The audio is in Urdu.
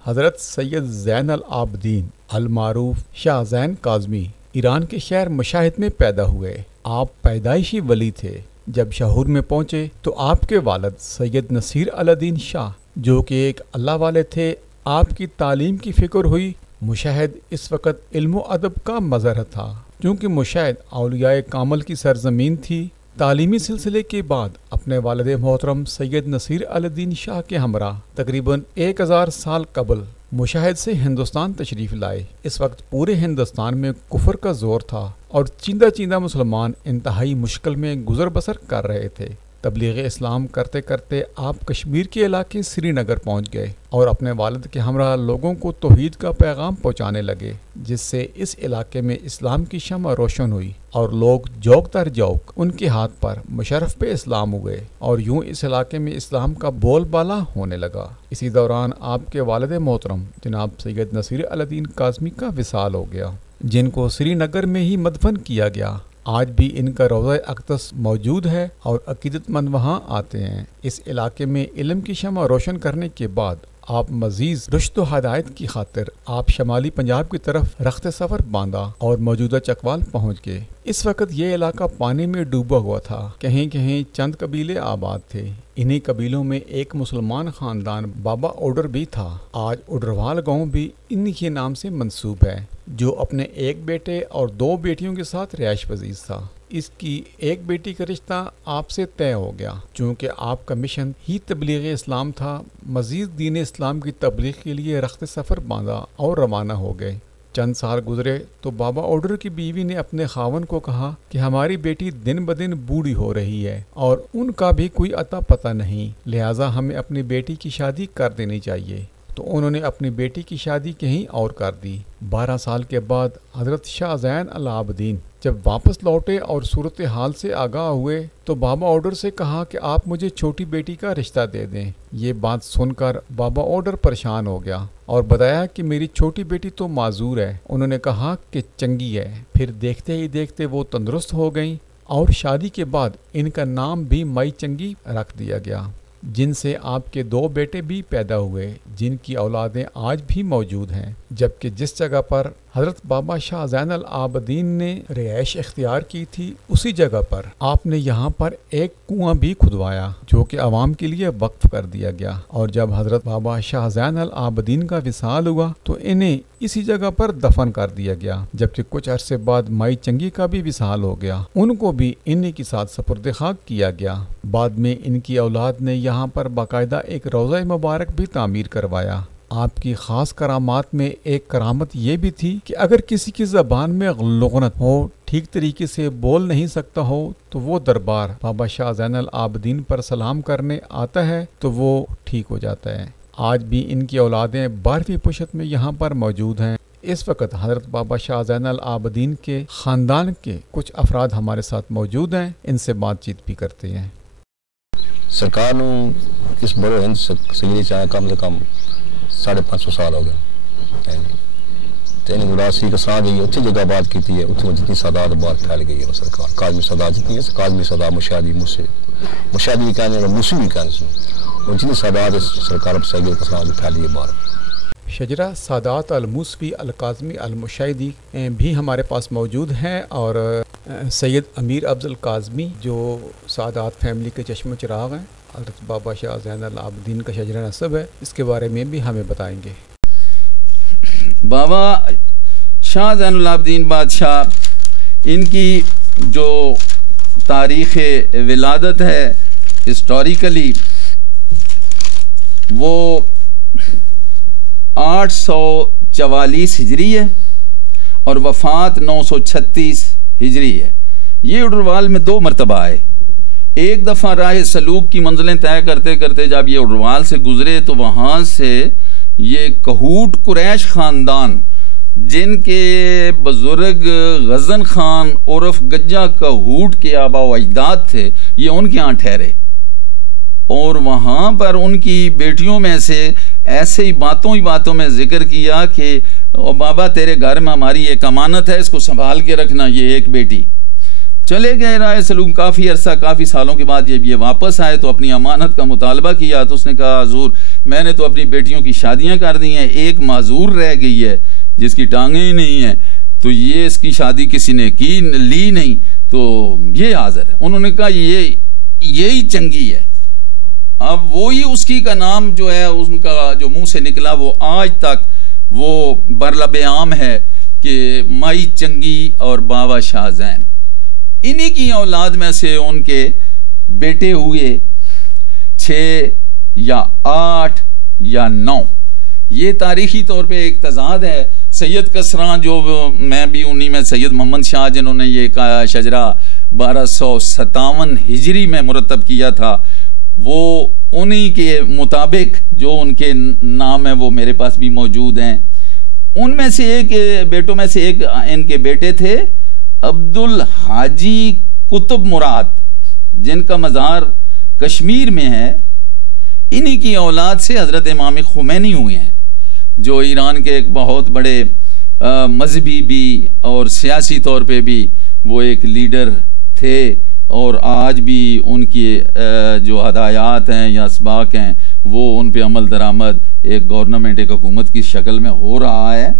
حضرت سید زین العابدین المعروف شاہ زین کاظمی ایران کے شہر مشاہد میں پیدا ہوئے۔ آپ پیدائشی ولی تھے۔ جب شاہور میں پہنچے تو آپ کے والد سید نصیر الدین شاہ جو کہ ایک اللہ والے تھے، آپ کی تعلیم کی فکر ہوئی۔ مشاہد اس وقت علم و ادب کا مظہر تھا، چونکہ مشاہد اولیاء کامل کی سرزمین تھی۔ تعلیمی سلسلے کے بعد اپنے والد محترم سید نصیر الدین شاہ کے ہمراہ تقریباً 1000 سال قبل مشاہد سے ہندوستان تشریف لائے۔ اس وقت پورے ہندوستان میں کفر کا زور تھا اور چیندہ چیندہ مسلمان انتہائی مشکل میں گزر بسر کر رہے تھے۔ تبلیغ اسلام کرتے کرتے آپ کشمیر کے علاقے سری نگر پہنچ گئے اور اپنے والد کے ہمراہ لوگوں کو توحید کا پیغام پہنچانے لگے، جس سے اس علاقے میں اسلام کی شمع روشن ہوئی اور لوگ جوک در جوک ان کے ہاتھ پر مشرف پہ اسلام ہوئے اور یوں اس علاقے میں اسلام کا بول بالا ہونے لگا۔ اسی دوران آپ کے والد محترم جناب سید نصیر الدین کاظمی کا وصال ہو گیا، جن کو سری نگر میں ہی مدفن کیا گیا۔ آج بھی ان کا روضہ اقدس موجود ہے اور عقیدت مند وہاں آتے ہیں۔ اس علاقے میں علم کی شمع روشن کرنے کے بعد آپ مزید رشد و ہدایت کی خاطر آپ شمالی پنجاب کی طرف رخت سفر باندھا اور موجودہ چکوال پہنچ گئے۔ اس وقت یہ علاقہ پانی میں ڈوبا ہوا تھا، کہیں کہیں چند قبیلے آباد تھے۔ انہی قبیلوں میں ایک مسلمان خاندان بابا اوڈر بھی تھا۔ آج اوڈروال گاؤں بھی انہی کے نام سے منسوب ہے، جو اپنے ایک بیٹے اور 2 بیٹیوں کے ساتھ رہائش پذیر تھا۔ اس کی ایک بیٹی کا رشتہ آپ سے طے ہو گیا، چونکہ آپ کا مشن ہی تبلیغ اسلام تھا۔ مزید دین اسلام کی تبلیغ کے لیے رخت سفر باندھا اور روانہ ہو گئے۔ چند سال گزرے تو بابا اوڈر کی بیوی نے اپنے خاون کو کہا کہ ہماری بیٹی دن بدن بوڑھی ہو رہی ہے اور ان کا بھی کوئی عطا پتہ نہیں، لہٰذا ہمیں اپنی بیٹی کی شادی کر دینی چاہیے۔ تو انہوں نے اپنی بیٹی کی شادی کہیں اور کر دی۔ 12 سال کے بعد حضرت شاہ زین العابدین جب واپس لوٹے اور صورتحال سے آگاہ ہوئے تو بابا اوڈر سے کہا کہ آپ مجھے چھوٹی بیٹی کا رشتہ دے دیں۔ یہ بات سن کر بابا اوڈر پریشان ہو گیا اور بتایا کہ میری چھوٹی بیٹی تو معذور ہے۔ انہوں نے کہا کہ چنگی ہے۔ پھر دیکھتے ہی دیکھتے وہ تندرست ہو گئیں اور شادی کے بعد ان کا نام بھی مائی چنگی رکھ دیا گیا، جن سے آپ کے 2 بیٹے بھی پیدا ہوئے، جن کی اولادیں آج بھی موجود ہیں۔ جبکہ جس جگہ پر حضرت بابا شاہ زین العابدین نے رہائش اختیار کی تھی، اسی جگہ پر آپ نے یہاں پر ایک کنواں بھی کھدوایا جو کہ عوام کے لیے وقف کر دیا گیا، اور جب حضرت بابا شاہ زین العابدین کا وصال ہوا تو انہیں اسی جگہ پر دفن کر دیا گیا۔ جبکہ کچھ عرصے بعد مائی چنگی کا بھی وصال ہو گیا، ان کو بھی انہی کے ساتھ سپرد خاک کیا گیا۔ بعد میں ان کی اولاد نے یہاں پر باقاعدہ ایک روضہ مبارک بھی تعمیر کروایا۔ آپ کی خاص کرامات میں ایک کرامت یہ بھی تھی کہ اگر کسی کی زبان میں لغنت ہو، ٹھیک طریقے سے بول نہیں سکتا ہو، تو وہ دربار بابا شاہ زین العابدین پر سلام کرنے آتا ہے تو وہ ٹھیک ہو جاتا ہے۔ آج بھی ان کی اولادیں 12ویں پشت میں یہاں پر موجود ہیں۔ اس وقت حضرت بابا شاہ زین العابدین کے خاندان کے کچھ افراد ہمارے ساتھ موجود ہیں، ان سے بات چیت بھی کرتے ہیں۔ سرکار نو اس بڑے ہند سنگری چاہے کم سے کم 550 سال ہو گئے، تین گراسی کا ساتھ جائیے اتنی جگہ بات کی ہے، اتنی جتنی سادات بات پھیل گئی ہے سرکار کاظمی سادات جتنی ہے، کاظمی سادات مشاہدی مشاہدی بھی کہنے اور موسیقی بھی کہنے سے اور جتنی سادات سرکار اب سید کا ساتھ پھیلی ہے بار۔ شجرہ سادات الموسوی الکاظمی المشاہدی بھی ہمارے پاس موجود ہیں، اور سید امیر افضل کاظمی جو سادات فیملی کے چشم چراغ ہیں، حضرت بابا شاہ زین العابدین کا شجرہ نسب ہے، اس کے بارے میں بھی ہمیں بتائیں گے۔ بابا شاہ زین العابدین بادشاہ، ان کی جو تاریخ ولادت ہے ہسٹوریکلی وہ 844 ہجری ہے اور وفات 936 ہجری ہے۔ یہ اڈروال میں 2 مرتبہ آئے۔ ایک دفعہ راہ سلوک کی منزلیں طے کرتے کرتے جب یہ اڈروال سے گزرے تو وہاں سے یہ کہوٹ قریش خاندان، جن کے بزرگ غزن خان عرف گجا کہوٹ کے آبا و اجداد تھے، یہ ان کے ہاں ٹھہرے، اور وہاں پر ان کی بیٹیوں میں سے ایسے ہی باتوں میں ذکر کیا کہ بابا تیرے گھر میں ہماری ایک امانت ہے، اس کو سنبھال کے رکھنا، یہ ایک بیٹی۔ چلے گئے رائے سلوک، کافی عرصہ کافی سالوں کے بعد جب یہ واپس آئے تو اپنی امانت کا مطالبہ کیا تو اس نے کہا حضور میں نے تو اپنی بیٹیوں کی شادیاں کر دی ہیں، ایک معذور رہ گئی ہے جس کی ٹانگیں ہی نہیں ہیں، تو یہ اس کی شادی کسی نے لی نہیں، تو یہ حاضر ہے۔ انہوں نے کہا یہی چنگی ہے۔ اب وہی اس کی کا نام جو ہے اس کا جو منہ سے نکلا وہ آج تک وہ برلب عام ہے کہ مائی چنگی اور بابا شاہ زین۔ انہی کی اولاد میں سے ان کے بیٹے ہوئے 6 یا 8 یا 9۔ یہ تاریخی طور پہ ایک تضاد ہے۔ سید کسراں جو میں بھی انہی میں سید محمد شاہ جنہوں نے یہ شجرہ 1257 ہجری میں مرتب کیا تھا، وہ انہی کے مطابق جو ان کے نام ہیں وہ میرے پاس بھی موجود ہیں۔ ان میں سے ایک بیٹوں میں سے ایک ان کے بیٹے تھے عبد الحاجی قطب مراد، جن کا مزار کشمیر میں ہے۔ انہی کی اولاد سے حضرت امام خمینی ہوئے ہیں، جو ایران کے ایک بہت بڑے مذہبی بھی اور سیاسی طور پہ بھی وہ ایک لیڈر تھے، اور آج بھی ان کی جو ہدایات ہیں یا اسباق ہیں وہ ان پہ عمل درآمد ایک گورنمنٹ، ایک حکومت کی شکل میں ہو رہا ہے۔